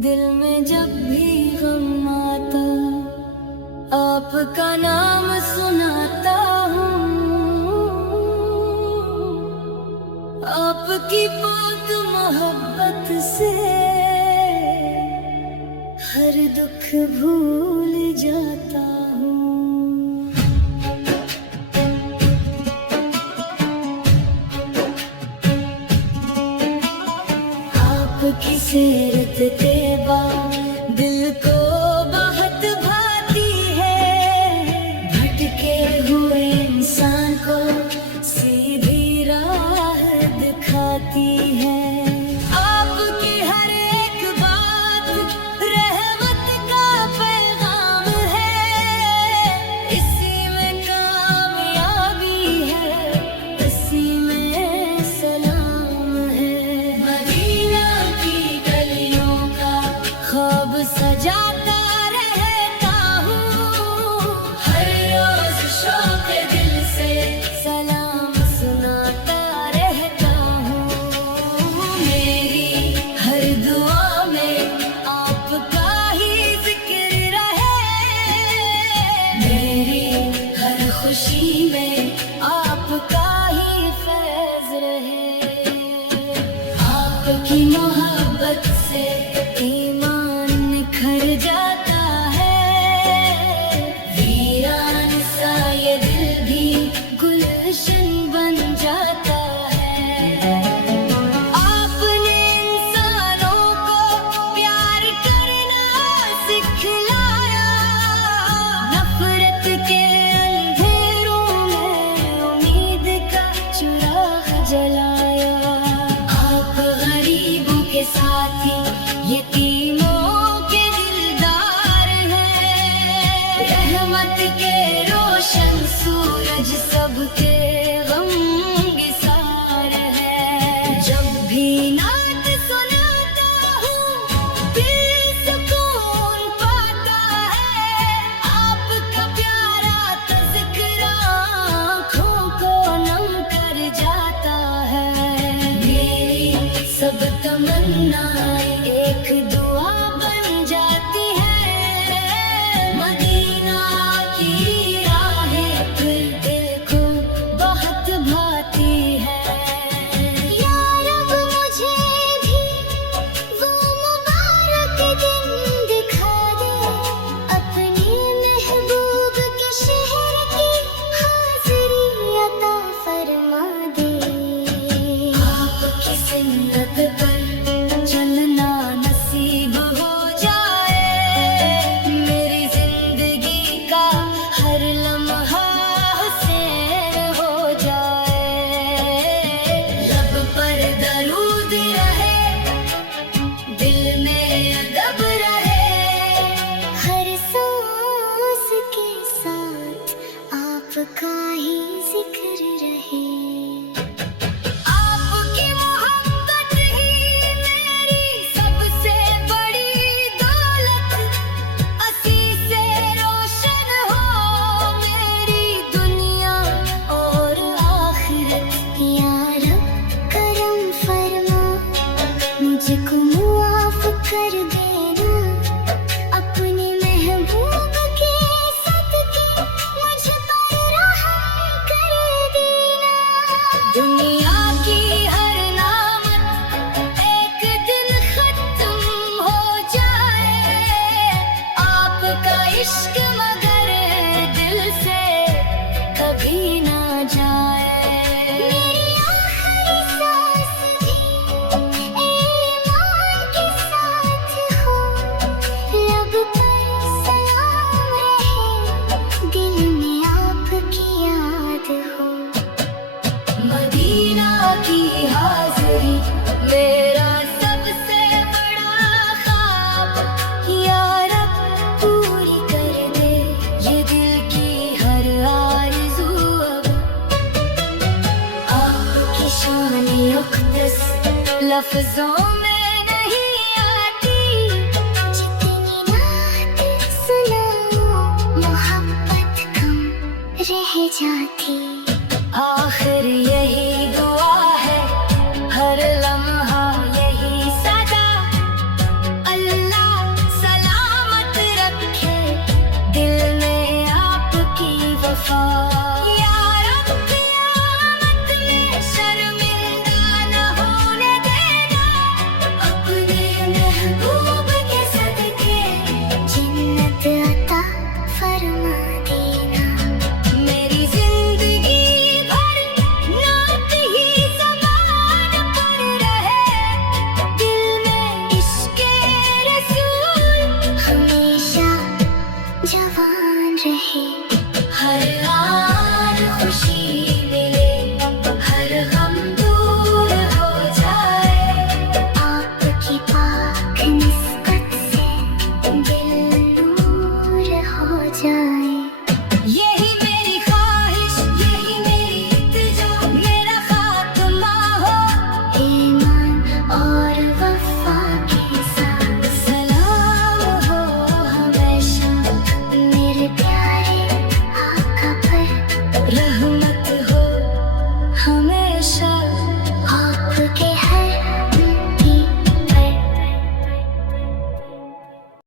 दिल में जब भी गम आता, आपका नाम सुनाता हूँ। आपकी पाक मोहब्बत से हर दुख भूल जाता हूँ। आपकी सीरत तैयबा दिल को बहुत भाती है, भटके हुए इंसान को सीधी राह दिखाती है। आपकी हर एक बात रहमत का पैगाम है, इसी में कामयाबी है, इसी में सलाम है। मदीना की गलियों का ख्वाब सजाता रहता हूँ, हर रोज शौक दिल से सलाम सुनाता रहता हूँ। मेरी हर दुआ में आपका ही जिक्र रहे, मेरी हर खुशी में आपका ही फैज़ रहे। आपकी मोहब्बत से ईमान निखर जाता है, वीरान सा ये दिल भी गुलशन बन जाता है। आपने इंसानों को प्यार करना सिखलाया, नफरत के अंधेरों में उम्मीद का चिराग जलाया। आप गरीबों के साथी, यतीमों के दिलदार हैं, रहमत के रोशन सूरज सबके गमगिसार है। जब भी नात सुनाता हूँ दिल सुकून पाता है, आपका प्यारा तज़किरा आँखों को नम कर जाता है। मेरी सब तमन्नाएं एक दुआ बन जाती है, मदीना की राहें फिर दिल को बहुत भाती है। या रब मुझे भी वो मुबारक दिन दिखा दे, अपने महबूब के शहर की हाज़िरी अता फरमा दे। आपकी सुन्नत पर चलना नसीब हो जाए, मेरी जिंदगी का हर लम्हा हुसैन हो जाए। लब पर दरूद रहे, दिल में अदब रहे, हर सांस के साथ आपका ही जिक्र रहे। आपकी मोहब्बत ही मेरी सबसे बड़ी दौलत, असी से रोशन हो मेरी दुनिया और आखिरत। या रब करम फरमा, मुझको मुआफ कर देना, अपने महबूब के सदके मुझ पर रहम कर देना। दुनिया की हर नामत एक दिन खत्म हो जाए, आपका इश्क मगर दिल से कभी ना जाए। मेरी आखिरी सांस भी ईमान के साथ हो, लब पर सलाम रहे, दिल में आपकी याद हो। मदीना की हाज़िरी मेरा सबसे बड़ा ख्वाब, या रब पूरी कर दे ये दिल की हर आरज़ू अब। आपकी शान मुक़द्दस लफ्ज़ों में नहीं आती, जितनी नात सुनाऊं मोहब्बत कम रह जाती।